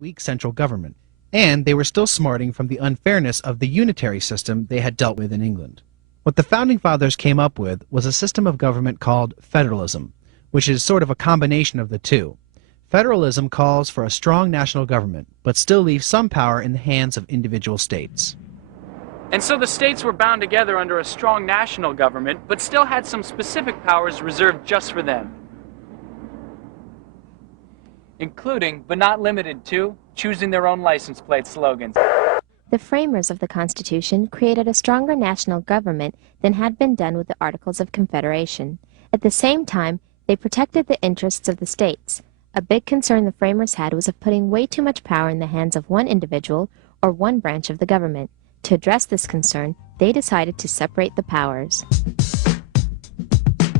weak central government, and they were still smarting from the unfairness of the unitary system they had dealt with in England. What the Founding Fathers came up with was a system of government called federalism, which is sort of a combination of the two. Federalism calls for a strong national government, but still leaves some power in the hands of individual states. And so the states were bound together under a strong national government, but still had some specific powers reserved just for them. Including, but not limited to, choosing their own license plate slogans. The framers of the Constitution created a stronger national government than had been done with the Articles of Confederation. At the same time, they protected the interests of the states. A big concern the framers had was of putting way too much power in the hands of one individual or one branch of the government. To address this concern, they decided to separate the powers.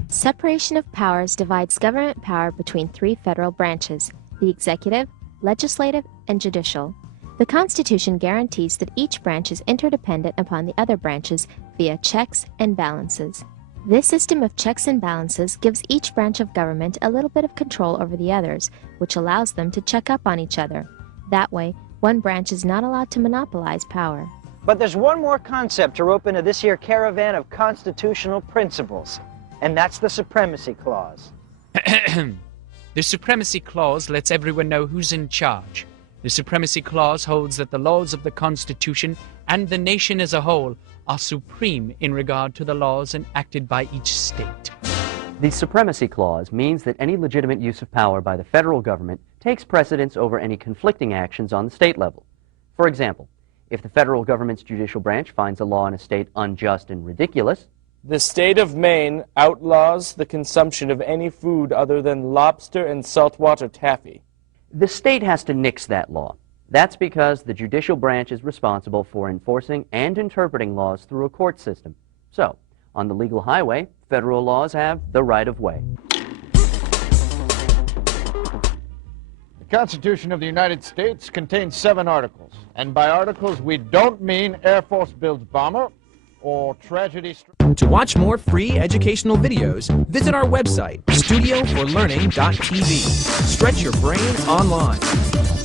Separation of powers divides government power between three federal branches: the executive, legislative, and judicial. The Constitution guarantees that each branch is interdependent upon the other branches via checks and balances. This system of checks and balances gives each branch of government a little bit of control over the others, which allows them to check up on each other. That way, one branch is not allowed to monopolize power. But there's one more concept to rope into this here caravan of constitutional principles, and that's the Supremacy Clause. The Supremacy Clause lets everyone know who's in charge. The Supremacy Clause holds that the laws of the Constitution and the nation as a whole are supreme in regard to the laws enacted by each state. The Supremacy Clause means that any legitimate use of power by the federal government takes precedence over any conflicting actions on the state level. For example, if the federal government's judicial branch finds a law in a state unjust and ridiculous, the state of Maine outlaws the consumption of any food other than lobster and saltwater taffy. the state has to nix that law. That's because the judicial branch is responsible for enforcing and interpreting laws through a court system. So, on the legal highway, federal laws have the right of way. The Constitution of the United States contains 7 articles. And by articles, we don't mean Air Force builds bomber or tragedy. To watch more free educational videos, visit our website, studioforlearning.tv. Stretch your brain online.